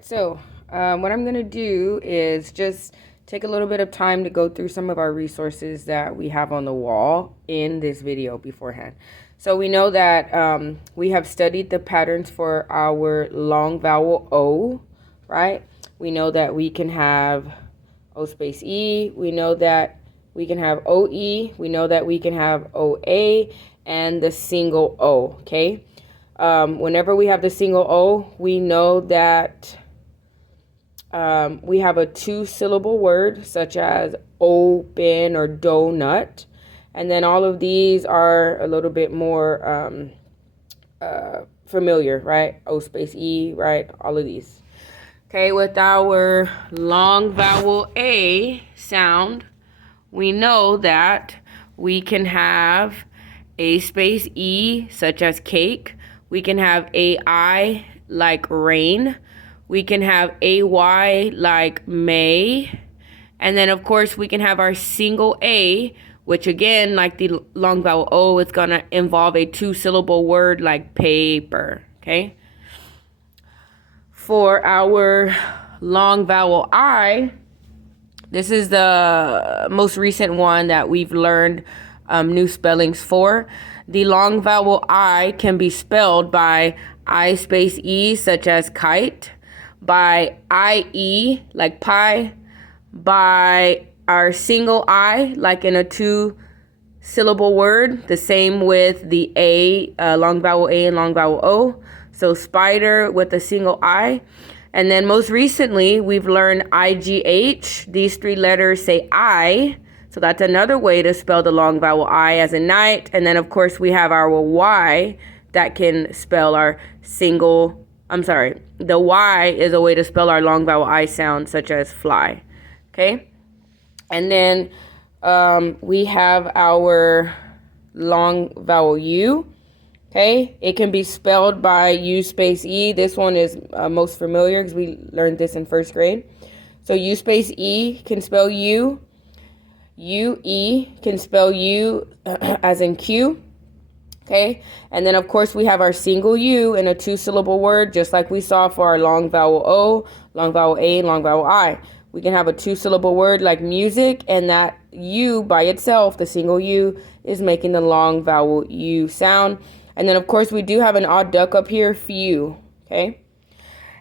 So, what I'm going to do is just take a little bit of time to go through some of our resources that we have on the wall in this video beforehand. So, we know that we have studied the patterns for our long vowel O, right? We know that we can have O space E. We know that we can have OE. We know that we can have OA and the single O, okay? Whenever we have the single O, we know that we have a two-syllable word such as open or donut. And then all of these are a little bit more familiar, right? O space E, right? All of these. Okay, with our long vowel A sound, we know that we can have A space E, such as cake. We can have AI, like rain. We can have AY, like May. And then, of course, we can have our single A, which again, like the long vowel O, it's going to involve a two-syllable word like paper, okay? For our long vowel I, this is the most recent one that we've learned new spellings for. The long vowel I can be spelled by I space E, such as kite, by IE, like pie, by our single I, like in a two-syllable word, the same with the A, long vowel A and long vowel O. So spider with a single I. And then most recently, we've learned IGH. These three letters say I. So that's another way to spell the long vowel I, as in night. And then, of course, we have our Y that can spell our single, the Y is a way to spell our long vowel I sound, such as fly. Okay? And then we have our long vowel U. Okay, it can be spelled by U space E. This one is most familiar because we learned this in first grade. So U space E can spell U. UE can spell U as in Q. Okay, and then of course we have our single U in a two-syllable word, just like we saw for our long vowel O, long vowel A, and long vowel I. We can have a two-syllable word like music, and that U by itself, the single U, is making the long vowel U sound. And then, of course, we do have an odd duck up here, few, okay?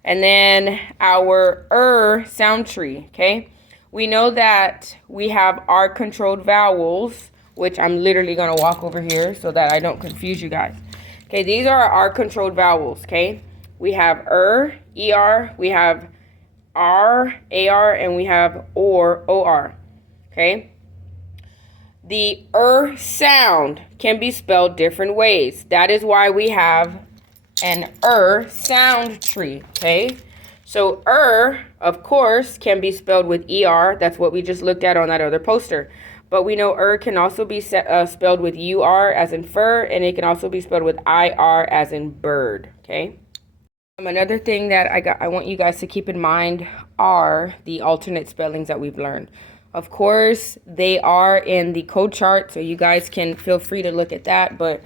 And then our sound tree, okay? We know that we have R-controlled vowels, which I'm literally going to walk over here so that I don't confuse you guys. Okay, these are our R-controlled vowels, okay? We have ER, we have R, AR, and we have OR, okay? The sound can be spelled different ways. That is why we have an sound tree, okay? So of course, can be spelled with ER. That's what we just looked at on that other poster. But we know can also be spelled with UR as in fur, and it can also be spelled with IR as in bird, okay? Another thing that I want you guys to keep in mind are the alternate spellings that we've learned. Of course, they are in the code chart, so you guys can feel free to look at that. But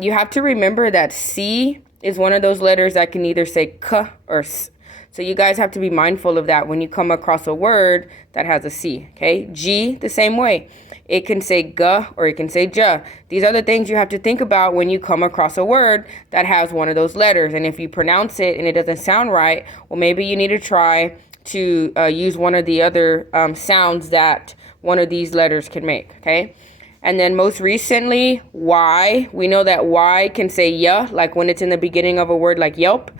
you have to remember that C is one of those letters that can either say K or S. So you guys have to be mindful of that when you come across a word that has a C, okay? G, the same way. It can say G or it can say J. These are the things you have to think about when you come across a word that has one of those letters. And if you pronounce it and it doesn't sound right, well, maybe you need to try to use one of the other sounds that one of these letters can make, okay? And then most recently, Y. We know that Y can say yeah, like when it's in the beginning of a word like Yelp.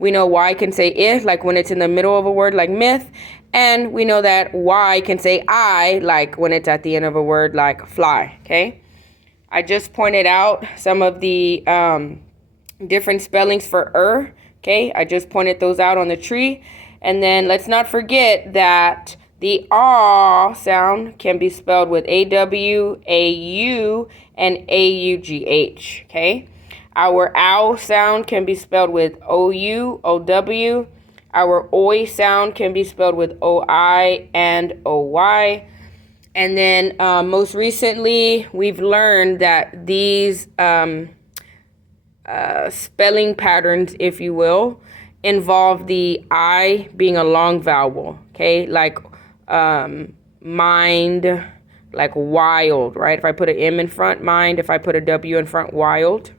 We know Y can say if, like when it's in the middle of a word like myth. And we know that Y can say I, like when it's at the end of a word like fly, okay? I just pointed out some of the different spellings for okay? I just pointed those out on the tree. And then let's not forget that the R sound can be spelled with AW, AU, and AUGH, okay? Our OW sound can be spelled with OU, OW. Our OI sound can be spelled with OI and OY. And then most recently, we've learned that these spelling patterns, if you will, involve the I being a long vowel, okay? Like mind, like wild, right? If I put an M in front, mind. If I put a W in front, wild.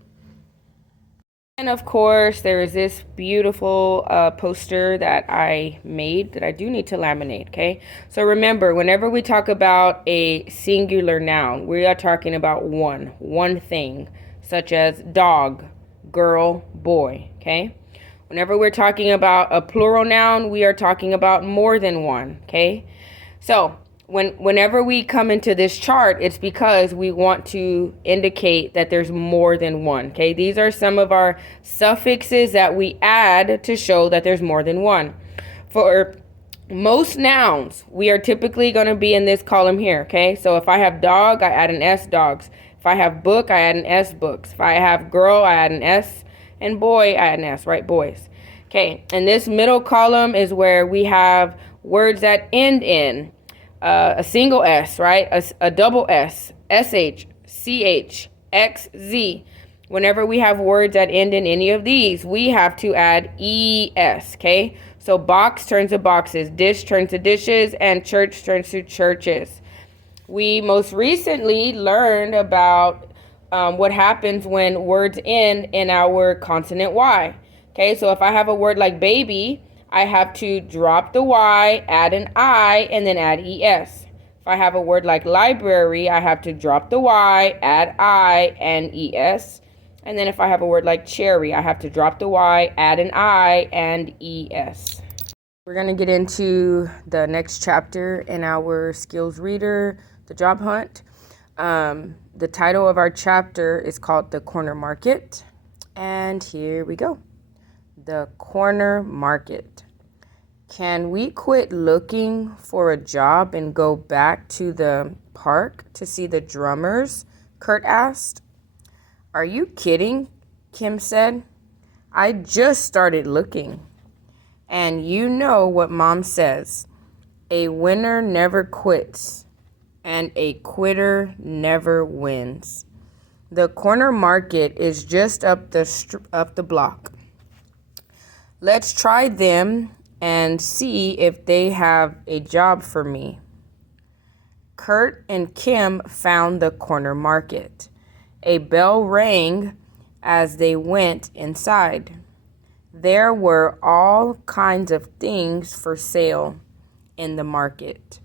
And of course, there is this beautiful poster that I made that I do need to laminate, okay? So remember, whenever we talk about a singular noun, we are talking about one thing, such as dog, girl, boy, okay? Whenever we're talking about a plural noun, we are talking about more than one, okay? So whenever we come into this chart, it's because we want to indicate that there's more than one, okay? These are some of our suffixes that we add to show that there's more than one. For most nouns, we are typically going to be in this column here, okay? So if I have dog, I add an S, dogs. If I have book, I add an S, books. If I have girl, I add an S, and boy, I add an S, right? Boys. Okay, and this middle column is where we have words that end in a single S, right? A double S, SH, CH, XZ. Whenever we have words that end in any of these, we have to add ES, okay? So box turns to boxes, dish turns to dishes, and church turns to churches. We most recently learned about what happens when words end in our consonant Y. Okay, so if I have a word like baby, I have to drop the Y, add an I, and then add ES. If I have a word like library, I have to drop the Y, add I, and ES. And then if I have a word like cherry, I have to drop the Y, add an I, and ES. We're going to get into the next chapter in our skills reader, the job hunt. The title of our chapter is called The Corner Market. And here we go. The corner market. Can we quit looking for a job and go back to the park to see the drummers? Kurt asked. Are you kidding? Kim said. I just started looking. And you know what Mom says. A winner never quits, and a quitter never wins. The corner market is just up the block. Let's try them and see if they have a job for me. Kurt and Kim found the corner market. A bell rang as they went inside. There were all kinds of things for sale in the market.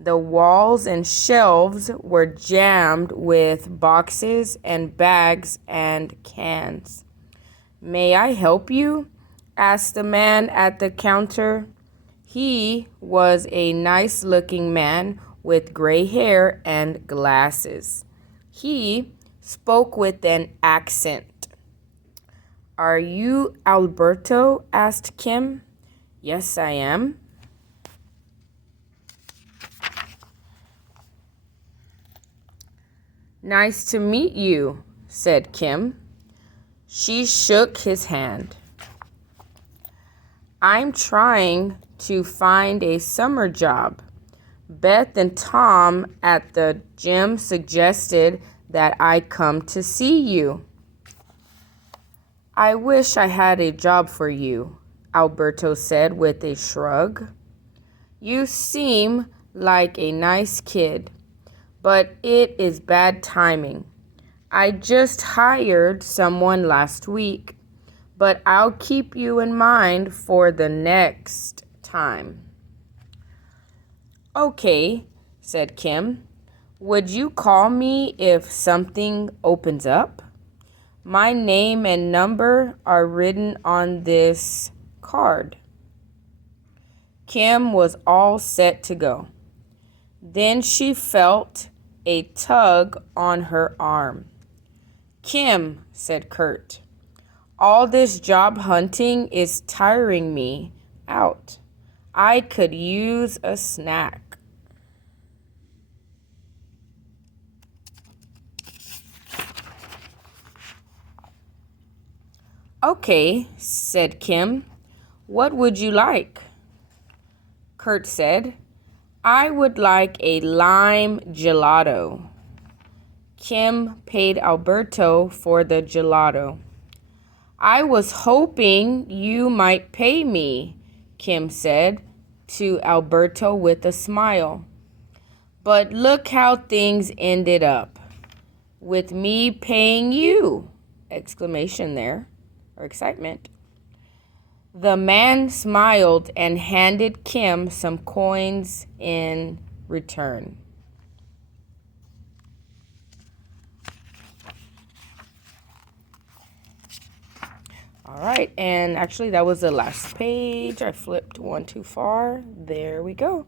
The walls and shelves were jammed with boxes and bags and cans. May I help you? Asked the man at the counter. He was a nice-looking man with gray hair and glasses. He spoke with an accent. Are you Alberto? Asked Kim. Yes, I am. Nice to meet you, said Kim. She shook his hand. I'm trying to find a summer job. Beth and Tom at the gym suggested that I come to see you. I wish I had a job for you, Alberto said with a shrug. You seem like a nice kid, but it is bad timing. I just hired someone last week, but I'll keep you in mind for the next time. Okay, said Kim. Would you call me if something opens up? My name and number are written on this card. Kim was all set to go. Then she felt a tug on her arm. Kim, said Kurt. All this job hunting is tiring me out. I could use a snack. Okay, said Kim. What would you like? Kurt said, I would like a lime gelato. Kim paid Alberto for the gelato. I was hoping you might pay me, Kim said to Alberto with a smile. But look how things ended up. With me paying you! Exclamation there, or excitement. The man smiled and handed Kim some coins in return. All right, and actually that was the last page. I flipped one too far. There we go.